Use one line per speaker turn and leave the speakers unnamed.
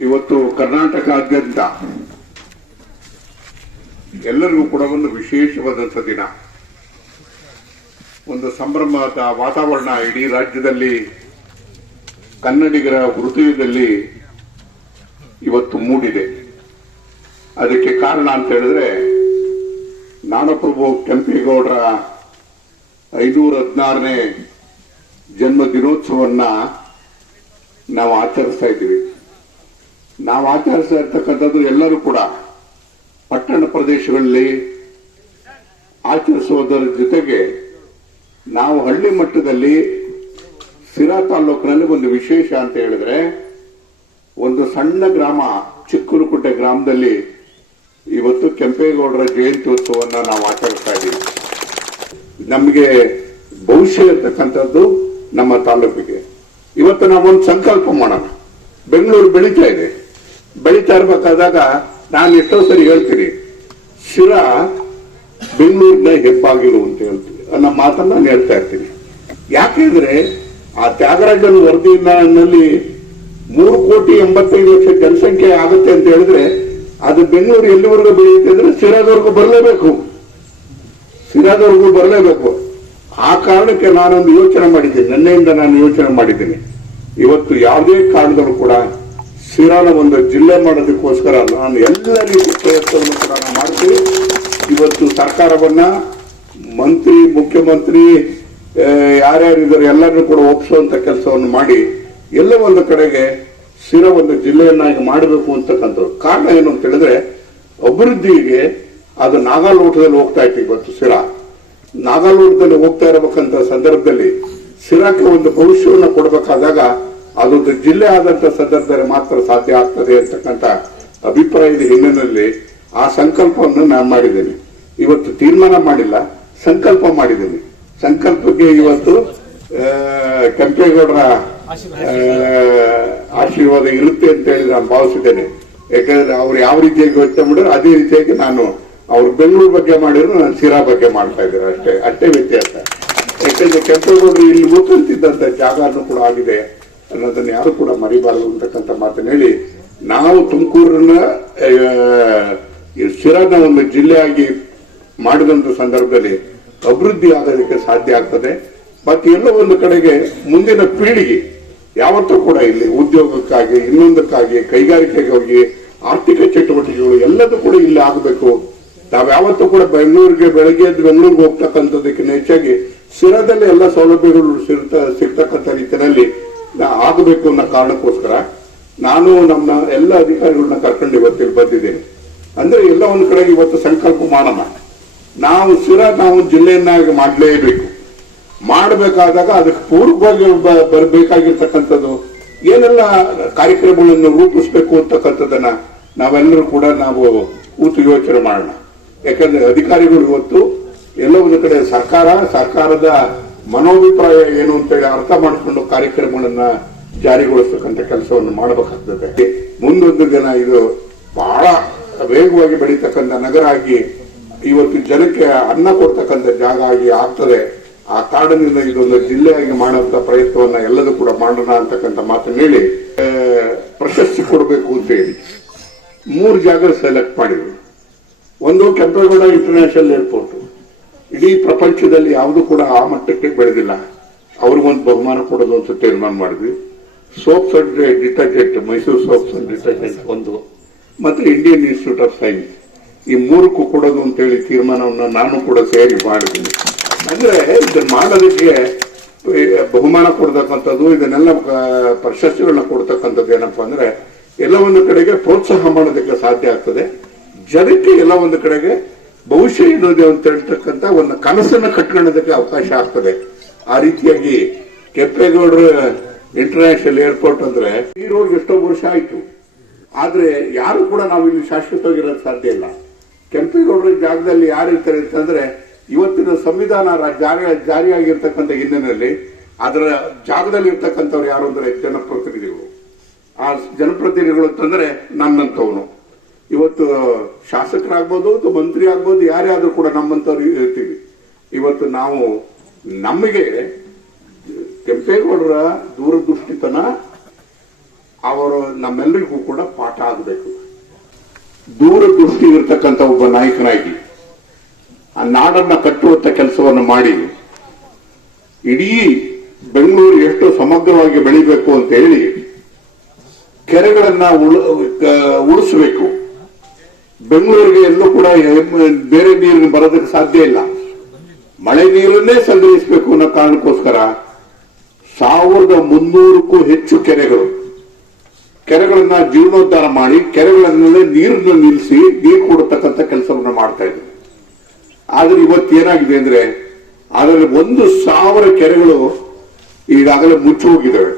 ಇವತ್ತು ಕರ್ನಾಟಕಾದ್ಯಂತ ಎಲ್ಲರಿಗೂ ಕೂಡ ಒಂದು ವಿಶೇಷವಾದಂಥ ದಿನ. ಒಂದು ಸಂಭ್ರಮದ ವಾತಾವರಣ ಇಡೀ ರಾಜ್ಯದಲ್ಲಿ, ಕನ್ನಡಿಗರ ಹೃದಯದಲ್ಲಿ ಇವತ್ತು ಮೂಡಿದೆ. ಅದಕ್ಕೆ ಕಾರಣ ಅಂತ ಹೇಳಿದ್ರೆ, ನಾಡಪ್ರಭು ಕೆಂಪೇಗೌಡರ ಐನೂರ ಹದಿನಾರನೇ ಜನ್ಮ ದಿನೋತ್ಸವನ್ನ ನಾವು ಆಚರಿಸ್ತಾ ಇದ್ದೀವಿ. ನಾವು ಆಚರಿಸ್ತಾ ಇರ್ತಕ್ಕಂಥದ್ದು ಎಲ್ಲರೂ ಕೂಡ ಪಟ್ಟಣ ಪ್ರದೇಶಗಳಲ್ಲಿ ಆಚರಿಸುವುದರ ಜೊತೆಗೆ ನಾವು ಹಳ್ಳಿ ಮಟ್ಟದಲ್ಲಿ ಸಿರಾ ತಾಲೂಕಿನಲ್ಲಿ ಒಂದು ವಿಶೇಷ ಅಂತ ಹೇಳಿದ್ರೆ ಒಂದು ಸಣ್ಣ ಗ್ರಾಮ, ಚಿಕ್ಕುರುಕುಟೆ ಗ್ರಾಮದಲ್ಲಿ ಇವತ್ತು ಕೆಂಪೇಗೌಡರ ಜಯಂತ್ಯೋತ್ಸವವನ್ನು ನಾವು ಆಚರಿಸ್ತಾ ಇದ್ದೀವಿ. ನಮಗೆ ಭವಿಷ್ಯ ಇರ್ತಕ್ಕಂಥದ್ದು ನಮ್ಮ ತಾಲೂಕಿಗೆ. ಇವತ್ತು ನಾವೊಂದು ಸಂಕಲ್ಪ ಮಾಡೋಣ. ಬೆಂಗಳೂರು ಬೆಳೀತಾ ಇದೆ. ಬೆಳೀತಾ ಇರ್ಬೇಕಾದಾಗ ನಾನು ಎಷ್ಟೋ ಸರಿ ಹೇಳ್ತೀನಿ. ಶಿರಾ ಬೆಂಗಳೂರಿನ ಹೆಬ್ಬಾಗಿಲು ಅಂತ ಹೇಳ್ತೀನಿ ಅನ್ನೋ ಮಾತನ್ನ ನಾನು ಹೇಳ್ತಾ ಇರ್ತೀನಿ. ಯಾಕೆಂದ್ರೆ ಆ ತ್ಯಾಗರಾಜನ ವರದಿನಲ್ಲಿ ಮೂರು ಕೋಟಿ ಎಂಬತ್ತೈದು ಲಕ್ಷ ಜನಸಂಖ್ಯೆ ಆಗುತ್ತೆ ಅಂತ ಹೇಳಿದ್ರೆ ಅದು ಬೆಂಗಳೂರು ಎಲ್ಲಿವರೆಗೂ ಬೆಳೆಯುತ್ತೆ ಅಂದ್ರೆ ಶಿರಾದವರೆಗೂ ಬರಲೇಬೇಕು. ಸಿರಾದವರೆಗೂ ಬರಲೇಬೇಕು. ಆ ಕಾರಣಕ್ಕೆ ನಾನೊಂದು ಯೋಚನೆ ಮಾಡಿದ್ದೀನಿ. ನಿನ್ನೆಯಿಂದ ನಾನು ಯೋಚನೆ ಮಾಡಿದ್ದೀನಿ. ಇವತ್ತು ಯಾವುದೇ ಕಾರಣದಲ್ಲೂ ಕೂಡ ಶಿರಾನ ಒಂದು ಜಿಲ್ಲೆ ಮಾಡೋದಕ್ಕೋಸ್ಕರ ನಾನು ಎಲ್ಲ ರೀತಿಯ ಪ್ರಯತ್ನವನ್ನು ಕೂಡ ನಾನು ಮಾಡ್ತೀನಿ. ಇವತ್ತು ಸರ್ಕಾರವನ್ನ ಮಂತ್ರಿ, ಮುಖ್ಯಮಂತ್ರಿ ಯಾರ್ಯಾರಿದ್ದಾರೆ ಎಲ್ಲರನ್ನೂ ಕೂಡ ಒಪ್ಪಿಸುವಂತ ಕೆಲಸವನ್ನು ಮಾಡಿ ಎಲ್ಲ ಒಂದು ಕಡೆಗೆ ಸಿರ ಒಂದು ಜಿಲ್ಲೆಯನ್ನಾಗಿ ಮಾಡಬೇಕು ಅಂತಕ್ಕಂಥದ್ದು. ಕಾರಣ ಏನು ಅಂತ ಹೇಳಿದ್ರೆ ಅಭಿವೃದ್ಧಿಗೆ ಅದು ನಾಗಾಲೋಟದಲ್ಲಿ ಹೋಗ್ತಾ ಇತ್ತು ಇವತ್ತು ಸಿರಾ ನಾಗಾಲೋಟದಲ್ಲಿ ಹೋಗ್ತಾ ಇರಬೇಕಂತ ಸಂದರ್ಭದಲ್ಲಿ ಸಿರಾಕ್ಕೆ ಒಂದು ಭವಿಷ್ಯವನ್ನು ಕೊಡಬೇಕಾದಾಗ ಅದೊಂದು ಜಿಲ್ಲೆ ಆದಂತ ಸಂದರ್ಭದಲ್ಲಿ ಮಾತ್ರ ಸಾಧ್ಯ ಆಗ್ತದೆ ಅಂತಕ್ಕಂಥ ಅಭಿಪ್ರಾಯದ ಹಿನ್ನೆಲೆಯಲ್ಲಿ. ಆ ಸಂಕಲ್ಪವನ್ನು ನಾನು ಮಾಡಿದ್ದೇನೆ. ಇವತ್ತು ತೀರ್ಮಾನ ಮಾಡಿಲ್ಲ, ಸಂಕಲ್ಪ ಮಾಡಿದ್ದೇನೆ. ಸಂಕಲ್ಪಕ್ಕೆ ಇವತ್ತು ಕೆಂಪೇಗೌಡರ ಆಶೀರ್ವಾದ ಇರುತ್ತೆ ಅಂತ ಹೇಳಿ ನಾನು ಭಾವಿಸಿದ್ದೇನೆ. ಯಾಕಂದ್ರೆ ಅವ್ರು ಯಾವ ರೀತಿಯಾಗಿ ಯೋಚನೆ ಮಾಡಿದ್ರು, ಅದೇ ರೀತಿಯಾಗಿ ನಾನು ಅವ್ರು ಬೆಂಗಳೂರು ಬಗ್ಗೆ ಮಾಡಿದ್ರು ನಾನು ಸಿರಾ ಬಗ್ಗೆ ಮಾಡ್ತಾ ಇದ್ದಾರೆ ಅಷ್ಟೇ ಅಷ್ಟೇ ವ್ಯತ್ಯಾಸ. ಯಾಕಂದ್ರೆ ಕೆಂಪೇಗೌಡರು ಇಲ್ಲಿ ಉಳ್ಕಂತಿದ್ದಂತ ಜಾಗನೂ ಕೂಡ ಆಗಿದೆ ಅನ್ನೋದನ್ನ ಯಾರು ಕೂಡ ಮರಿಬಾರದು ಅಂತಕ್ಕಂಥ ಮಾತನ್ನ ಹೇಳಿ, ನಾವು ತುಮಕೂರನ್ನ ಶಿರಾದ ಒಂದು ಜಿಲ್ಲೆಯಾಗಿ ಮಾಡಿದಂತ ಸಂದರ್ಭದಲ್ಲಿ ಅಭಿವೃದ್ಧಿ ಆಗೋದಕ್ಕೆ ಸಾಧ್ಯ ಆಗ್ತದೆ. ಮತ್ತೆ ಎಲ್ಲ ಒಂದು ಕಡೆಗೆ ಮುಂದಿನ ಪೀಳಿಗೆ ಯಾವತ್ತೂ ಕೂಡ ಇಲ್ಲಿ ಉದ್ಯೋಗಕ್ಕಾಗಿ, ಇನ್ನೊಂದಕ್ಕಾಗಿ ಕೈಗಾರಿಕೆಗಾಗಿ ಆರ್ಥಿಕ ಚಟುವಟಿಕೆಗಳು ಎಲ್ಲದೂ ಕೂಡ ಇಲ್ಲಿ ಆಗಬೇಕು. ನಾವ್ ಕೂಡ ಬೆಂಗಳೂರಿಗೆ, ಬೆಳಗ್ಗೆ ಎದ್ದು ಬೆಂಗಳೂರಿಗೆ ಹೋಗ್ತಕ್ಕಂಥದ್ದಕ್ಕಿಂತ ಹೆಚ್ಚಾಗಿ ಸಿರದಲ್ಲಿ ಎಲ್ಲ ಸೌಲಭ್ಯಗಳು ಸಿಗ್ತ ಸಿಗ್ತಕ್ಕಂಥ ರೀತಿಯಲ್ಲಿ ಆಗಬೇಕು ಅನ್ನೋ ಕಾರಣಕ್ಕೋಸ್ಕರ ನಾನು ನಮ್ಮ ಎಲ್ಲ ಅಧಿಕಾರಿಗಳನ್ನ ಕರ್ಕೊಂಡು ಇವತ್ತಿಲ್ಲಿ ಬಂದಿದ್ದೇನೆ. ಅಂದ್ರೆ ಎಲ್ಲ ಒಂದ್ ಕಡೆ ಇವತ್ತು ಸಂಕಲ್ಪ ಮಾಡೋಣ ನಾವು ಸಿರ ನಾವು ಜಿಲ್ಲೆಯನ್ನಾಗಿ ಮಾಡಲೇಬೇಕು. ಮಾಡಬೇಕಾದಾಗ ಅದಕ್ಕೆ ಪೂರ್ವವಾಗಿ ಬರಬೇಕಾಗಿರ್ತಕ್ಕಂಥದ್ದು ಏನೆಲ್ಲ ಕಾರ್ಯಕ್ರಮಗಳನ್ನು ರೂಪಿಸಬೇಕು ಅಂತಕ್ಕಂಥದ್ದನ್ನ ನಾವೆಲ್ಲರೂ ಕೂಡ ನಾವು ಕೂತು ಯೋಚನೆ ಮಾಡೋಣ. ಯಾಕಂದ್ರೆ ಅಧಿಕಾರಿಗಳು ಇವತ್ತು ಎಲ್ಲ ಒಂದು ಕಡೆ ಸರ್ಕಾರ, ಸರ್ಕಾರದ ಮನೋಭಿಪ್ರಾಯ ಏನು ಅಂತೇಳಿ ಅರ್ಥ ಮಾಡಿಕೊಂಡು ಕಾರ್ಯಕ್ರಮಗಳನ್ನ ಜಾರಿಗೊಳಿಸ್ತಕ್ಕಂಥ ಕೆಲಸವನ್ನು ಮಾಡಬೇಕಾಗ್ತದೆ. ಮುಂದೊಂದು ದಿನ ಇದು ಬಹಳ ವೇಗವಾಗಿ ಬೆಳೀತಕ್ಕಂಥ ನಗರ ಆಗಿ ಇವತ್ತು ಜನಕ್ಕೆ ಅನ್ನ ಕೊಡ್ತಕ್ಕಂಥ ಜಾಗ ಆಗಿ ಆಗ್ತದೆ. ಆ ಕಾರಣದಿಂದ ಇದೊಂದು ಜಿಲ್ಲೆಯಾಗಿ ಮಾಡುವಂತ ಪ್ರಯತ್ನವನ್ನ ಎಲ್ಲದೂ ಕೂಡ ಮಾಡೋಣ ಅಂತಕ್ಕಂಥ ಮಾತು ಹೇಳಿ ಪ್ರಶಸ್ತಿ ಕೊಡಬೇಕು ಅಂತ ಹೇಳಿ ಮೂರು ಜಾಗ ಸೆಲೆಕ್ಟ್ ಮಾಡಿದ್ರು. ಒಂದು ಕೆಂಪೇಗೌಡ ಇಂಟರ್ನ್ಯಾಷನಲ್ ಏರ್ಪೋರ್ಟ್ ಇಡೀ ಪ್ರಪಂಚದಲ್ಲಿ ಯಾವುದು ಕೂಡ ಆ ಮಟ್ಟಕ್ಕೆ ಬೆಳೆದಿಲ್ಲ. ಅವ್ರಿಗೊಂದು ಬಹುಮಾನ ಕೊಡೋದು ಅಂತ ತೀರ್ಮಾನ ಮಾಡಿದ್ವಿ. Soaps and detergent Mysore soaps and detergent ಒಂದು. ಮತ್ತೆ ಇಂಡಿಯನ್ ಇನ್ಸ್ಟಿಟ್ಯೂಟ್ ಆಫ್ ಸೈನ್ಸ್ ಈ ಮೂರಕ್ಕೂ ಕೊಡೋದು ಅಂತೇಳಿ ತೀರ್ಮಾನವನ್ನು ನಾನು ಕೂಡ ಸೇರಿ ಮಾಡಿದ್ದೀನಿ. ಅಂದ್ರೆ ಇದನ್ನ ಮಾಡೋದಕ್ಕೆ ಬಹುಮಾನ ಕೊಡ್ತಕ್ಕಂಥದ್ದು ಇದನ್ನೆಲ್ಲ ಪ್ರಶಸ್ತಿಗಳನ್ನ ಕೊಡ್ತಕ್ಕಂಥದ್ದು ಏನಪ್ಪಾ ಅಂದ್ರೆ ಎಲ್ಲ ಒಂದು ಕಡೆಗೆ ಪ್ರೋತ್ಸಾಹ ಮಾಡೋದಕ್ಕೆ ಸಾಧ್ಯ ಆಗ್ತದೆ. ಜನಕ್ಕೆ ಎಲ್ಲ ಒಂದು ಕಡೆಗೆ ಭವಿಷ್ಯ ಏನಿದೆ ಅಂತ ಹೇಳ್ತಕ್ಕಂತ ಒಂದು ಕನಸನ್ನು ಕಟ್ಕೊಳ್ಳೋದಕ್ಕೆ ಅವಕಾಶ ಆಗ್ತದೆ. ಆ ರೀತಿಯಾಗಿ ಕೆಂಪೇಗೌಡರ ಇಂಟರ್ನ್ಯಾಷನಲ್ ಏರ್ಪೋರ್ಟ್ ಅಂದ್ರೆ ಈ ರೋಡ್ ಎಷ್ಟೋ ವರ್ಷ ಆಯ್ತು. ಆದ್ರೆ ಯಾರು ಕೂಡ ನಾವು ಇಲ್ಲಿ ಶಾಶ್ವತವಾಗಿರೋದು ಸಾಧ್ಯ ಇಲ್ಲ. ಕೆಂಪೇಗೌಡರ ಜಾಗದಲ್ಲಿ ಯಾರು ಇರ್ತಾರೆ ಅಂತಂದ್ರೆ ಇವತ್ತಿನ ಸಂವಿಧಾನ ಜಾರಿ ಜಾರಿಯಾಗಿರ್ತಕ್ಕಂಥ ಹಿನ್ನೆಲೆಯಲ್ಲಿ ಅದರ ಜಾಗದಲ್ಲಿ ಇರ್ತಕ್ಕಂಥವ್ರು ಯಾರು ಅಂದ್ರೆ ಜನಪ್ರತಿನಿಧಿಗಳು. ಆ ಜನಪ್ರತಿನಿಧಿಗಳು ಅಂತಂದ್ರೆ ನನ್ನಂತವನು ಇವತ್ತು ಶಾಸಕರಾಗ್ಬೋದು ಅಥವಾ ಮಂತ್ರಿ ಆಗ್ಬೋದು ಯಾರೇ ಆದರೂ ಕೂಡ ನಮ್ಮಂಥವ್ರು ಇರ್ತೀವಿ. ಇವತ್ತು ನಾವು ನಮಗೆ ಕೆಂಪೇಗೌಡರ ದೂರದೃಷ್ಟಿತನ, ಅವರು ನಮ್ಮೆಲ್ಲರಿಗೂ ಕೂಡ ಪಾಠ ಆಗಬೇಕು. ದೂರದೃಷ್ಟಿ ಇರತಕ್ಕಂಥ ಒಬ್ಬ ನಾಯಕನಾಗಿ, ಆ ನಾಡನ್ನ ಕಟ್ಟುವಂತ ಕೆಲಸವನ್ನು ಮಾಡಿ, ಇಡೀ ಬೆಂಗಳೂರು ಎಷ್ಟು ಸಮಗ್ರವಾಗಿ ಬೆಳಿಬೇಕು ಅಂತ ಹೇಳಿ, ಕೆರೆಗಳನ್ನ ಉಳಿಸಬೇಕು. ಬೆಂಗಳೂರಿಗೆ ಎಲ್ಲೂ ಕೂಡ ಬೇರೆ ನೀರು ಬರೋದಕ್ಕೆ ಸಾಧ್ಯ ಇಲ್ಲ. ಮಳೆ ನೀರನ್ನೇ ಸಂಗ್ರಹಿಸಬೇಕು ಅನ್ನೋ ಕಾರಣಕ್ಕೋಸ್ಕರ ಸಾವಿರದ ಮುನ್ನೂರಕ್ಕೂ ಹೆಚ್ಚು ಕೆರೆಗಳು. ಕೆರೆಗಳನ್ನ ಜೀರ್ಣೋದ್ಧಾರ ಮಾಡಿ ಕೆರೆಗಳನ್ನೆಲ್ಲ ನೀರನ್ನು ನಿಲ್ಲಿಸಿ ನೀರು ಕೊಡತಕ್ಕಂಥ ಕೆಲಸವನ್ನ ಮಾಡ್ತಾ ಇದ್ದೀವಿ ಆದ್ರೆ ಇವತ್ತು ಏನಾಗಿದೆ ಅಂದ್ರೆ, ಅದರಲ್ಲಿ ಒಂದು ಸಾವಿರ ಕೆರೆಗಳು ಈಗಾಗಲೇ ಮುಚ್ಚಿ ಹೋಗಿದ್ದಾವೆ.